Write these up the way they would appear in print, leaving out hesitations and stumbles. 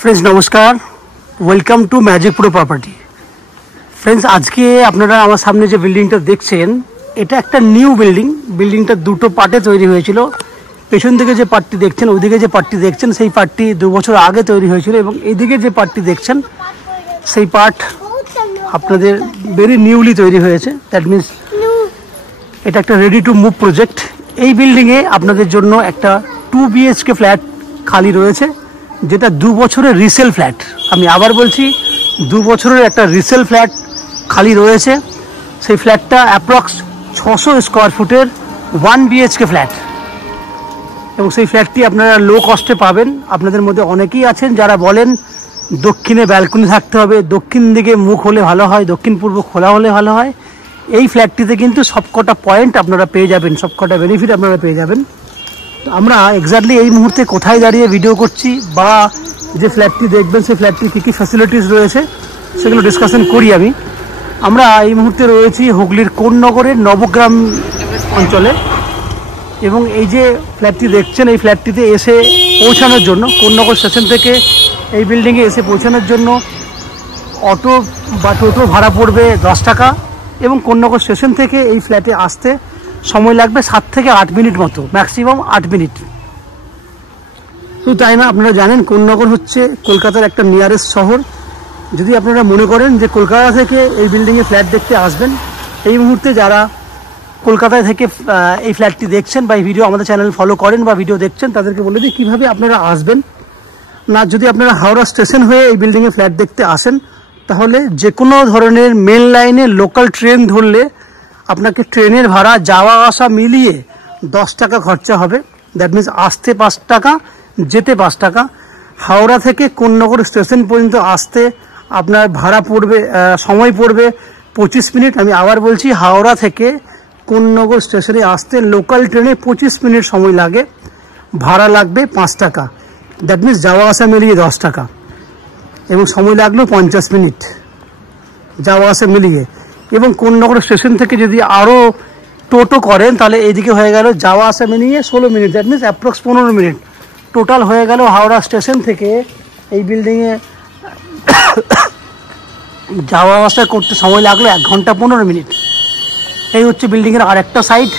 Friends नमस्कार, welcome to magic pro property. Friends आज के আপনারা আমার সামনে যে বিল্ডিংটা দেখছেন এটা একটা নিউ বিল্ডিংটা দুটো পার্টে তৈরি হয়েছিল। পেছন দিকে যে পার্টটি দেখছেন ওইদিকে যে পার্টটি দেখছেন সেই পার্টটি 2 বছর আগে তৈরি হয়েছিল এবং এইদিকে যে পার্টটি দেখছেন সেই পার্ট আপনাদের ভেরি নিউলি তৈরি হয়েছে। দ্যাট মিন্স এটা একটা রেডি টু মুভ প্রজেক্ট। এই বিল্ডিংয়ে আপনাদের জন্য একটা 2 BHK ফ্ল্যাট খালি রয়েছে, যেটা 2 বছরের রিসেল ফ্ল্যাট। আমি আবার বলছি 2 বছরের একটা রিসেল ফ্ল্যাট খালি রয়েছে। সেই ফ্ল্যাটটা অ্যাপ্রক্স 600 স্কোয়ার ফুটের 1 BHK ফ্ল্যাট এবং সেই ফ্ল্যাটটি আপনারা লো কস্টে পাবেন। আপনাদের মধ্যে অনেকেই আছেন যারা বলেন দক্ষিণে ব্যালকনি থাকতে হবে, দক্ষিণ দিকে মুখ হলে ভালো হয়, দক্ষিণ পূর্ব খোলা হলে ভালো হয়। এই ফ্ল্যাটটিতে কিন্তু সবকটা পয়েন্ট আপনারা পেয়ে যাবেন, সবকটা বেনিফিট আপনারা পেয়ে যাবেন। আমরা এক্স্যাক্টলি এই মুহূর্তে কোথায় দাঁড়িয়ে ভিডিও করছি বা যে ফ্ল্যাটটি দেখবেন সেই ফ্ল্যাটটি কী কী ফ্যাসিলিটিস রয়েছে সেগুলো ডিসকাশন করি। আমরা এই মুহূর্তে রয়েছি হুগলির কোন্নগরের নবগ্রাম অঞ্চলে এবং এই যে ফ্ল্যাটটি দেখছেন এই ফ্ল্যাটটিতে এসে পৌঁছানোর জন্য কোন্নগর স্টেশন থেকে এই বিল্ডিংয়ে এসে পৌঁছানোর জন্য অটো বা টোটো ভাড়া পড়বে 10 টাকা এবং কোন্নগর স্টেশন থেকে এই ফ্ল্যাটে আসতে সময় লাগবে 7 থেকে 8 মিনিট মতো, ম্যাক্সিমাম 8 মিনিট। তো তাই না, আপনারা জানেন কোন্নগর হচ্ছে কলকাতার একটা নিয়ারেস্ট শহর। যদি আপনারা মনে করেন যে কলকাতা থেকে এই বিল্ডিংয়ে ফ্ল্যাট দেখতে আসবেন, এই মুহূর্তে যারা কলকাতায় থেকে এই ফ্ল্যাটটি দেখছেন বা এই ভিডিও আমাদের চ্যানেল ফলো করেন বা ভিডিও দেখছেন তাদেরকে বলে দিই কীভাবে আপনারা আসবেন। না, যদি আপনারা হাওড়া স্টেশন হয়ে এই বিল্ডিংয়ে ফ্ল্যাট দেখতে আসেন তাহলে যে কোনো ধরনের মেন লাইনে লোকাল ট্রেন ধরলে আপনাকে ট্রেনের ভাড়া যাওয়া আসা মিলিয়ে 10 টাকা খরচা হবে। দ্যাট মিন্স আসতে 5 টাকা, যেতে 5 টাকা। হাওড়া থেকে কোন্নগর স্টেশন পর্যন্ত আসতে আপনার ভাড়া পড়বে, সময় পড়বে 25 মিনিট। আমি আবার বলছি হাওড়া থেকে কোন্নগর স্টেশনে আসতে লোকাল ট্রেনে 25 মিনিট সময় লাগে, ভাড়া লাগবে 5 টাকা। দ্যাট মিন্স যাওয়া আসা মিলিয়ে 10 টাকা এবং সময় লাগলো 50 মিনিট যাওয়া আসা মিলিয়ে। এবং কোন্নগর স্টেশন থেকে যদি আরও টোটো করেন তাহলে এইদিকে হয়ে গেল যাওয়া আসা মিলিয়ে 16 minute, that means approx 15 minute total হয়ে গেল। হাওড়া স্টেশন থেকে এই বিল্ডিংয়ে যাওয়া আসা করতে সময় লাগলো 1 ঘন্টা 15 মিনিট। এই হচ্ছে বিল্ডিংয়ের আর একটা সাইড।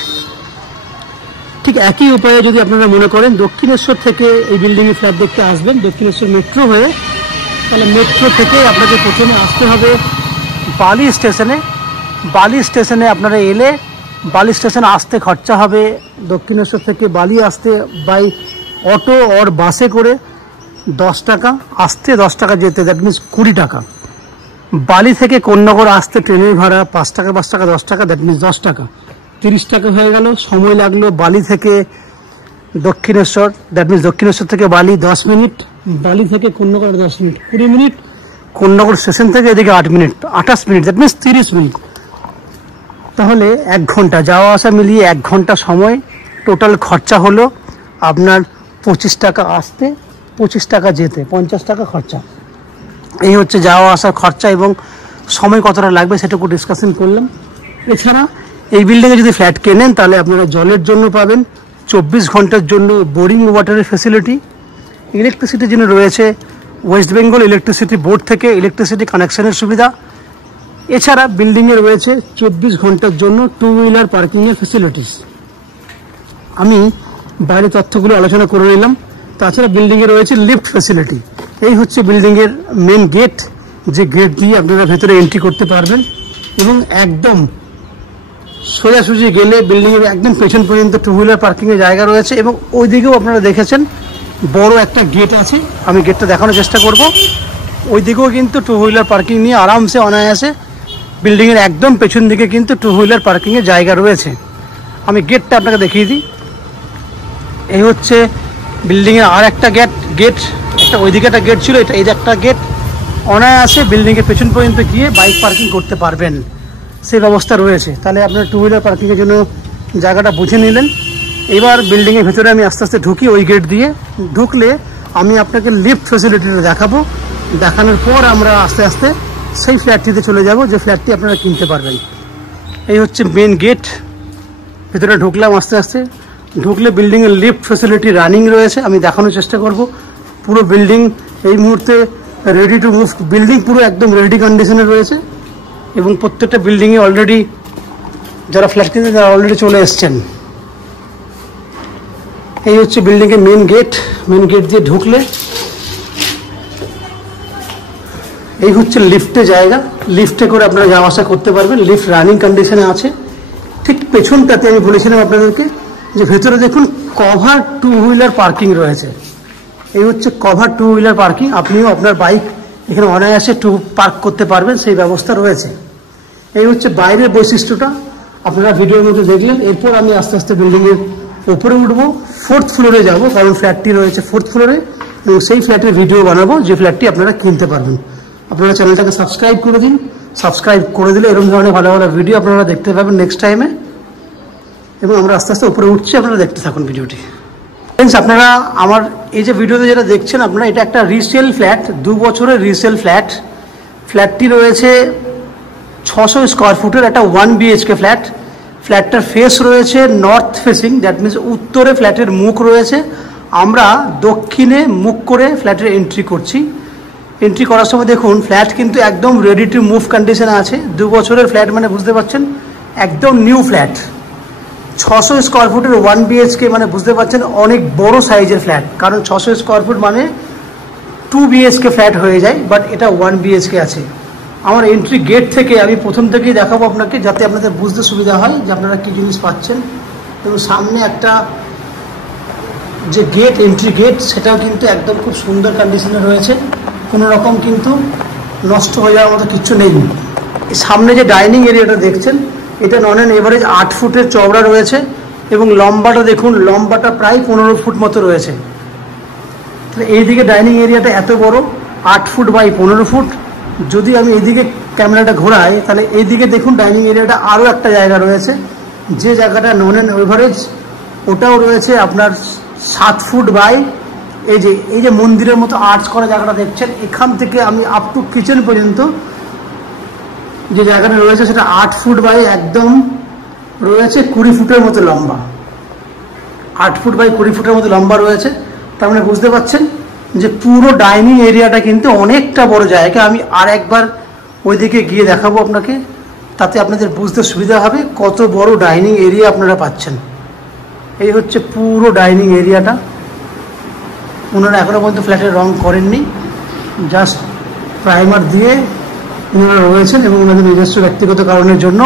ঠিক একই উপায়ে যদি আপনারা মনে করেন দক্ষিণেশ্বর থেকে এই বিল্ডিংয়ে ফ্ল্যাট দেখতে আসবেন দক্ষিণেশ্বর মেট্রো হয়ে, তাহলে মেট্রো থেকে আপনাকে প্রথমে আসতে হবে বালি স্টেশনে। বালি স্টেশনে আপনারা এলে বালি স্টেশনে আসতে খরচা হবে দক্ষিণেশ্বর থেকে বালি আসতে বাই অটো আর বাসে করে 10 টাকা, আসতে 10 টাকা, যেতে দ্যাট মিন্স 20 টাকা। বালি থেকে কোন্নগর আসতে ট্রেনের ভাড়া 5 টাকা 5 টাকা 10 টাকা, দ্যাট মিন্স 10 টাকা, 30 টাকা হয়ে গেল। সময় লাগলো বালি থেকে দক্ষিণেশ্বর, দ্যাট মিন্স দক্ষিণেশ্বর থেকে বালি 10 মিনিট, বালি থেকে Konnagar 10 minute, 20 minute. Konnagar station থেকে এদিকে 8 minute, 28 minute, that means 30 minute. তাহলে 1 ঘন্টা যাওয়া আসা মিলিয়ে 1 ঘন্টা সময়, টোটাল খরচা হলো আপনার 25 টাকা আসতে, 25 টাকা যেতে, 50 টাকা খরচা। এই হচ্ছে যাওয়া আসার খরচা এবং সময় কতটা লাগবে সেটুকু ডিসকাশন করলাম। এছাড়া এই বিল্ডিংয়ে যদি ফ্ল্যাট কেনেন তাহলে আপনারা জলের জন্য পাবেন 24 ঘন্টার জন্য বোরিং ওয়াটারের ফেসিলিটি। ইলেকট্রিসিটি যিনি রয়েছে ওয়েস্ট বেঙ্গল ইলেকট্রিসিটি বোর্ড থেকে ইলেকট্রিসিটি কানেকশনের সুবিধা। এছাড়া বিল্ডিংয়ে রয়েছে 24 ঘন্টার জন্য 2 হুইলার পার্কিংয়ের ফেসিলিটিস। আমি বাইরে তথ্যগুলো আলোচনা করে নিলাম। তাছাড়া বিল্ডিংয়ে রয়েছে লিফট ফেসিলিটি। এই হচ্ছে বিল্ডিংয়ের মেন গেট, যে গেট দিয়ে আপনারা ভেতরে এন্ট্রি করতে পারবেন এবং একদম সোজাসুজি গেলে বিল্ডিংয়ের একদম পেছন পর্যন্ত 2 হুইলার পার্কিংয়ের জায়গা রয়েছে এবং ওই দিকেও আপনারা দেখেছেন বড় একটা গেট আছে। আমি গেটটা দেখানোর চেষ্টা করব। ওই দিকেও কিন্তু 2 হুইলার পার্কিং নিয়ে আরামসে অনায়াসে বিল্ডিংয়ের একদম পেছন দিকে কিন্তু 2 হুইলার পার্কিংয়ের জায়গা রয়েছে। আমি গেটটা আপনাকে দেখিয়ে দিই। এই হচ্ছে বিল্ডিংয়ের আর একটা গেট, একটা ওইদিকে একটা গেট ছিল, এটা এই একটা গেট। অনায়াসে বিল্ডিংয়ের পেছন পর্যন্ত গিয়ে বাইক পার্কিং করতে পারবেন, সেই ব্যবস্থা রয়েছে। তাহলে আপনার 2 হুইলার পার্কিংয়ের জন্য জায়গাটা বুঝে নিলেন। এবার বিল্ডিংয়ের ভেতরে আমি আস্তে আস্তে ঢুকি। ওই গেট দিয়ে ঢুকলে আমি আপনাকে লিফট ফেসিলিটিটা দেখাবো। দেখানোর পর আমরা আস্তে আস্তে সেই ফ্ল্যাটটিতে চলে যাব যে ফ্ল্যাটটি আপনারা কিনতে পারবেন। এই হচ্ছে মেন গেট। ভেতরে ঢুকলাম আস্তে আস্তে। ঢুকলে বিল্ডিংয়ের লিফট ফেসিলিটি রানিং রয়েছে, আমি দেখানোর চেষ্টা করব। পুরো বিল্ডিং এই মুহূর্তে রেডি টু মুভ, বিল্ডিং পুরো একদম রেডি কন্ডিশনে রয়েছে এবং প্রত্যেকটা বিল্ডিংয়ে অলরেডি যারা ফ্ল্যাট কিনতে তারা অলরেডি চলে এসছেন। এই হচ্ছে বিল্ডিংয়ের মেন গেট। মেন গেট দিয়ে ঢুকলে এই হচ্ছে লিফটে জায়গা, লিফটে করে আপনারা যাওয়া আসা করতে পারবেন। লিফট রানিং কন্ডিশনে আছে। ঠিক পেছনটাতে আমি বলেছিলাম আপনাদেরকে যে ভেতরে দেখুন কভার 2 হুইলার পার্কিং রয়েছে। এই হচ্ছে কভার 2 হুইলার পার্কিং। আপনিও আপনার বাইক এখানে অনায়াসে পার্ক করতে পারবেন, সেই ব্যবস্থা রয়েছে। এই হচ্ছে বাইরের বৈশিষ্ট্যটা, আপনারা ভিডিওর মধ্যে দেখলেন। এরপর আমি আস্তে আস্তে বিল্ডিংয়ের ওপরে উঠবো, 4th ফ্লোরে যাব, কারণ ফ্ল্যাটটি রয়েছে 4th ফ্লোরে এবং সেই ফ্ল্যাটের ভিডিও বানাবো যে ফ্ল্যাটটি আপনারা কিনতে পারবেন। আপনারা চ্যানেলটাকে সাবস্ক্রাইব করে দিন। সাবস্ক্রাইব করে দিলে এরকম ধরনের ভালো ভালো ভিডিও আপনারা দেখতে পাবেন নেক্সট টাইমে। এবং আমরা আস্তে আস্তে উপরে উঠছি, আপনারা দেখতে থাকুন ভিডিওটি। ফ্রেন্ডস, আপনারা আমার এই যে ভিডিওতে যেটা দেখছেন আপনারা, এটা একটা রিসেল ফ্ল্যাট, 2 বছরের রিসেল ফ্ল্যাট। ফ্ল্যাটটি রয়েছে 600 স্কোয়ার ফুটের একটা 1 BHK ফ্ল্যাট। ফ্ল্যাটটার ফেস রয়েছে নর্থ ফেসিং, দ্যাট মিনস উত্তরে ফ্ল্যাটের মুখ রয়েছে। আমরা দক্ষিণে মুখ করে ফ্ল্যাটের এন্ট্রি করছি। এন্ট্রি করার সময় দেখুন ফ্ল্যাট কিন্তু একদম রেডি টু মুভ কন্ডিশনে আছে। 2 বছরের ফ্ল্যাট মানে বুঝতে পারছেন একদম নিউ ফ্ল্যাট। 600 স্কোয়ার ফুটের 1 BHK মানে বুঝতে পারছেন অনেক বড় সাইজের ফ্ল্যাট, কারণ 600 স্কোয়ার ফুট মানে 2 BHK ফ্ল্যাট হয়ে যায়, বাট এটা 1 BHK আছে। আমার এন্ট্রি গেট থেকে আমি প্রথম থেকেই দেখাবো আপনাকে, যাতে আপনাদের বুঝতে সুবিধা হয় যে আপনারা কী জিনিস পাচ্ছেন। এবং সামনে একটা যে গেট, এন্ট্রি গেট, সেটাও কিন্তু একদম খুব সুন্দর কন্ডিশনে রয়েছে, কোনো রকম কিন্তু নষ্ট হয়ে যাওয়ার মতো কিচ্ছু নেই। সামনে যে ডাইনিং এরিয়াটা দেখছেন, এটা নন অ্যান এভারেজ 8 ফুটের চওড়া রয়েছে এবং লম্বাটা দেখুন, লম্বাটা প্রায় 15 ফুট মতো রয়েছে। তাহলে এইদিকে ডাইনিং এরিয়াটা এত বড়, 8 ফুট বাই 15 ফুট। যদি আমি এইদিকে ক্যামেরাটা ঘোরাই তাহলে এইদিকে দেখুন ডাইনিং এরিয়াটা আরও একটা জায়গা রয়েছে, যে জায়গাটা নন অ্যান এভারেজ, ওটাও রয়েছে আপনার 7 ফুট বাই, এই যে মন্দিরের মতো আর্চ করা জায়গাটা দেখছেন, এখান থেকে আমি আপ টু কিচেন পর্যন্ত যে জায়গাটা রয়েছে সেটা 8 ফুট বাই একদম রয়েছে 20 ফুটের মতো লম্বা। 8 ফুট বাই 20 ফুটের মতো লম্বা রয়েছে। তার মানে বুঝতে পারছেন যে পুরো ডাইনিং এরিয়াটা কিন্তু অনেকটা বড় জায়গা। আমি আর একবার ওইদিকে গিয়ে দেখাবো আপনাকে, তাতে আপনাদের বুঝতে সুবিধা হবে কত বড় ডাইনিং এরিয়া আপনারা পাচ্ছেন। এই হচ্ছে পুরো ডাইনিং এরিয়াটা। ওনারা এখনও পর্যন্ত ফ্ল্যাটের রং করেননি, জাস্ট প্রাইমার দিয়ে ওনারা রয়েছেন এবং ওনাদের নিজস্ব ব্যক্তিগত কারণের জন্য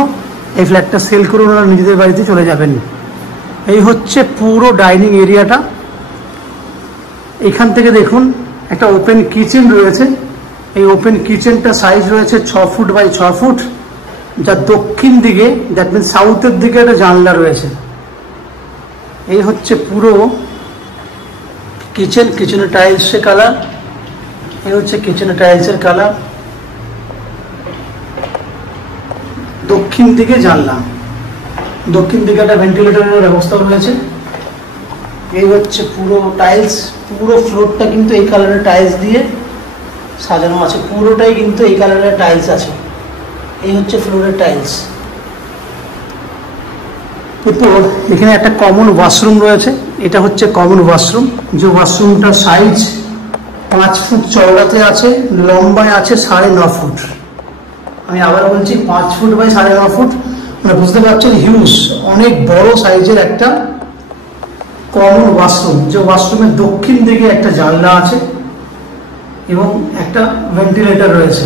এই ফ্ল্যাটটা সেল করে ওনারা নিজেদের বাড়িতে চলে যাবেন। এই হচ্ছে পুরো ডাইনিং এরিয়াটা। এখান থেকে দেখুন একটা ওপেন কিচেন রয়েছে। এই ওপেন কিচেনটা সাইজ রয়েছে 6 ফুট বাই 6 ফুট, যার দক্ষিণ দিকে, দ্যাট মিনস সাউথের দিকে একটা জানলা রয়েছে। এই হচ্ছে পুরো কিচেন, কিচেনের টাইলসের কালার। এই হচ্ছে কিচেনের টাইলসের কালার। দক্ষিণ দিকে জানলা, দক্ষিণ দিকে একটা ভেন্টিলেটরের ব্যবস্থা রয়েছে। এই হচ্ছে পুরো টাইলস, পুরো ফ্লোরটা কিন্তু এই কালারের টাইলস দিয়ে সাজানো আছে, পুরোটাই কিন্তু এই কালারের টাইলস আছে। এই হচ্ছে ফ্লোরের টাইলস। এরপর এখানে একটা কমন ওয়াশরুম রয়েছে। এটা হচ্ছে কমন ওয়াশরুম, যে ওয়াশরুমটার সাইজ 5 ফুট চওড়াতে আছে, লম্বায় আছে 9.5 ফুট। আমি আবার বলছি 5 ফুট বাই 9.5 ফুট, মানে বুঝতে পারছেন হিউজ, অনেক বড় সাইজের একটা কমন ওয়াশরুম। যে ওয়াশরুমের দক্ষিণ দিকে একটা জানলা আছে এবং একটা ভেন্টিলেটর রয়েছে।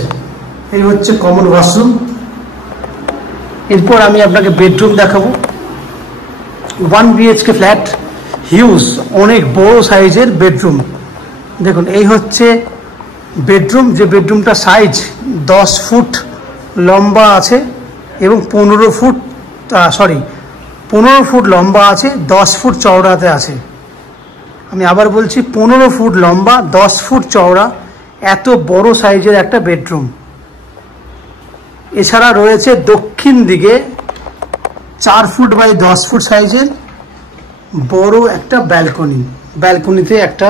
এই হচ্ছে কমন ওয়াশরুম। এরপর আমি আপনাকে বেডরুম দেখাবো। 1 BHK ফ্ল্যাট, হিউজ, অনেক বড় সাইজের বেডরুম। দেখুন এই হচ্ছে বেডরুম, যে বেডরুমটা সাইজ 10 ফুট লম্বা আছে এবং 15 ফুট লম্বা আছে, 10 ফুট চওড়াতে আছে। আমি আবার বলছি 15 ফুট লম্বা, 10 ফুট চওড়া, এত বড় সাইজের একটা বেডরুম। এছাড়া রয়েছে দক্ষিণ দিকে 4 ফুট বাই 10 ফুট সাইজের বড় একটা ব্যালকনি। ব্যালকনিতে একটা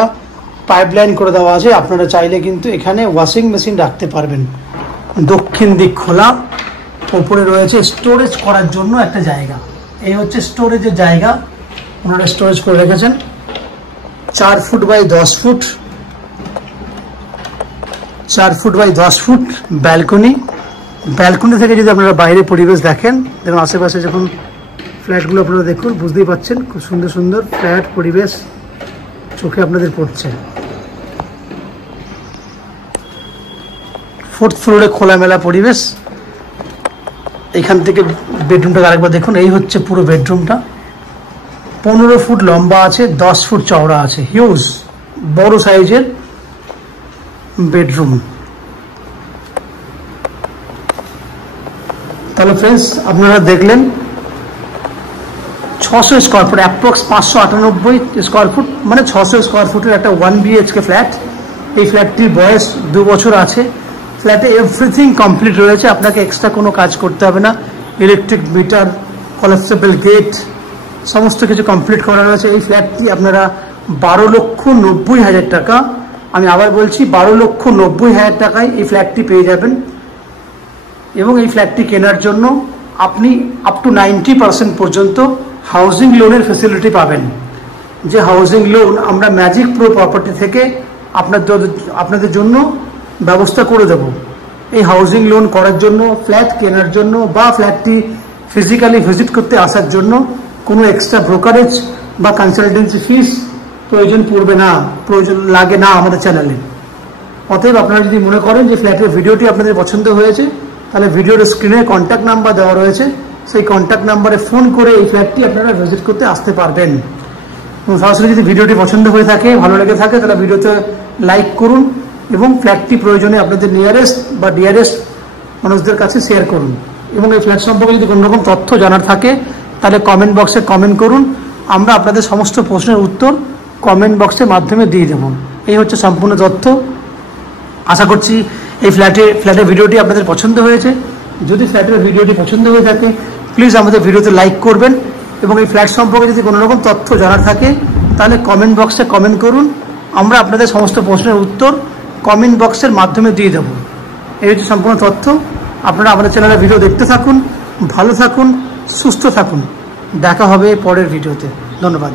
পাইপলাইন করে দেওয়া আছে, আপনারা চাইলে কিন্তু এখানে ওয়াশিং মেশিন রাখতে পারবেন। দক্ষিণ দিক খোলা, ওপরে রয়েছে স্টোরেজ করার জন্য একটা জায়গা। এই হচ্ছে স্টোরেজের জায়গা, ওনারা স্টোরেজ করে রেখেছেন। 4 foot by 10 foot 4 foot by 10 foot balcony. Balcony থেকে যদি আপনারা বাইরে পরিবেশ দেখেন, দেখুন আশেপাশে যখন ফ্ল্যাটগুলো আপনারা দেখুন, বুঝতেই পাচ্ছেন খুব সুন্দর সুন্দর ফ্ল্যাট পরিবেশ চোখে আপনাদের পড়ছে। 4th ফ্লোরে খোলামেলা পরিবেশ। এখান থেকে বেডরুমটা আরেকবার দেখুন, এই হচ্ছে পুরো বেডরুমটা। 15 ফুট লম্বা আছে, 10 ফুট চওড়া আছে, হিউজ বড় সাইজের বেডরুম। তাহলে ফ্রেন্ডস আপনারা দেখলেন 600 square foot, approx 598 square foot, মানে 600 স্কোয়ার ফুটের একটা 1 BHK ফ্ল্যাট। এই ফ্ল্যাটটির বয়স 2 বছর আছে। ফ্ল্যাটে এভরিথিং কমপ্লিট রয়েছে, আপনাকে এক্সট্রা কোনো কাজ করতে হবে না। ইলেকট্রিক মিটার, কলাপসেবল গেট, সমস্ত কিছু কমপ্লিট করা রয়েছে। এই ফ্ল্যাটটি আপনারা 12,90,000 টাকা, আমি আবার বলছি 12,90,000 টাকায় এই ফ্ল্যাটটি পেয়ে যাবেন। এবং এই ফ্ল্যাটটি কেনার জন্য আপনি আপ টু 90% পর্যন্ত হাউজিং লোনের ফেসিলিটি পাবেন। যে হাউজিং লোন আমরা ম্যাজিক প্রো প্রপার্টি থেকে আপনাদের জন্য ব্যবস্থা করে দেব। এই হাউজিং লোন করার জন্য, ফ্ল্যাট কেনার জন্য বা ফ্ল্যাটটি ফিজিক্যালি ভিজিট করতে আসার জন্য কোনো এক্সট্রা ব্রোকারেজ বা কনসালটেন্সি ফিস প্রয়োজন লাগে না আমাদের চ্যানেলে। অতএব আপনারা যদি মনে করেন যে ফ্ল্যাটের ভিডিওটি আপনাদের পছন্দ হয়েছে, তাহলে ভিডিওর স্ক্রিনে কন্ট্যাক্ট নাম্বার দেওয়া রয়েছে, সেই কন্ট্যাক্ট নাম্বারে ফোন করে এই ফ্ল্যাটটি আপনারা ভিজিট করতে আসতে পারবেন। এবং সরাসরি যদি ভিডিওটি পছন্দ হয়ে থাকে, ভালো লেগে থাকে, তাহলে ভিডিওতে লাইক করুন এবং ফ্ল্যাটটি প্রয়োজনে আপনাদের নিয়ারেস্ট বা ডিয়ারেস্ট মানুষদের কাছে শেয়ার করুন। এবং এই ফ্ল্যাট সম্পর্কে যদি কোনো রকম তথ্য জানার থাকে তাহলে কমেন্ট বক্সে কমেন্ট করুন, আমরা আপনাদের সমস্ত প্রশ্নের উত্তর কমেন্ট বক্সের মাধ্যমে দিয়ে দেব। এই হচ্ছে সম্পূর্ণ তথ্য। আশা করছি এই ফ্ল্যাটের ভিডিওটি আপনাদের পছন্দ হয়েছে। যদি ফ্ল্যাটের ভিডিওটি পছন্দ হয়ে থাকে প্লিজ আমাদের ভিডিওতে লাইক করবেন। এবং এই ফ্ল্যাট সম্পর্কে যদি কোনো রকম তথ্য জানার থাকে তাহলে কমেন্ট বক্সে কমেন্ট করুন, আমরা আপনাদের সমস্ত প্রশ্নের উত্তর কমেন্ট বক্সের মাধ্যমে দিয়ে দেব। এই হচ্ছে সম্পূর্ণ তথ্য। আপনারা আমাদের চ্যানেলে ভিডিও দেখতে থাকুন, ভালো থাকুন, সুস্থ থাকুন। দেখা হবে পরের ভিডিওতে। ধন্যবাদ।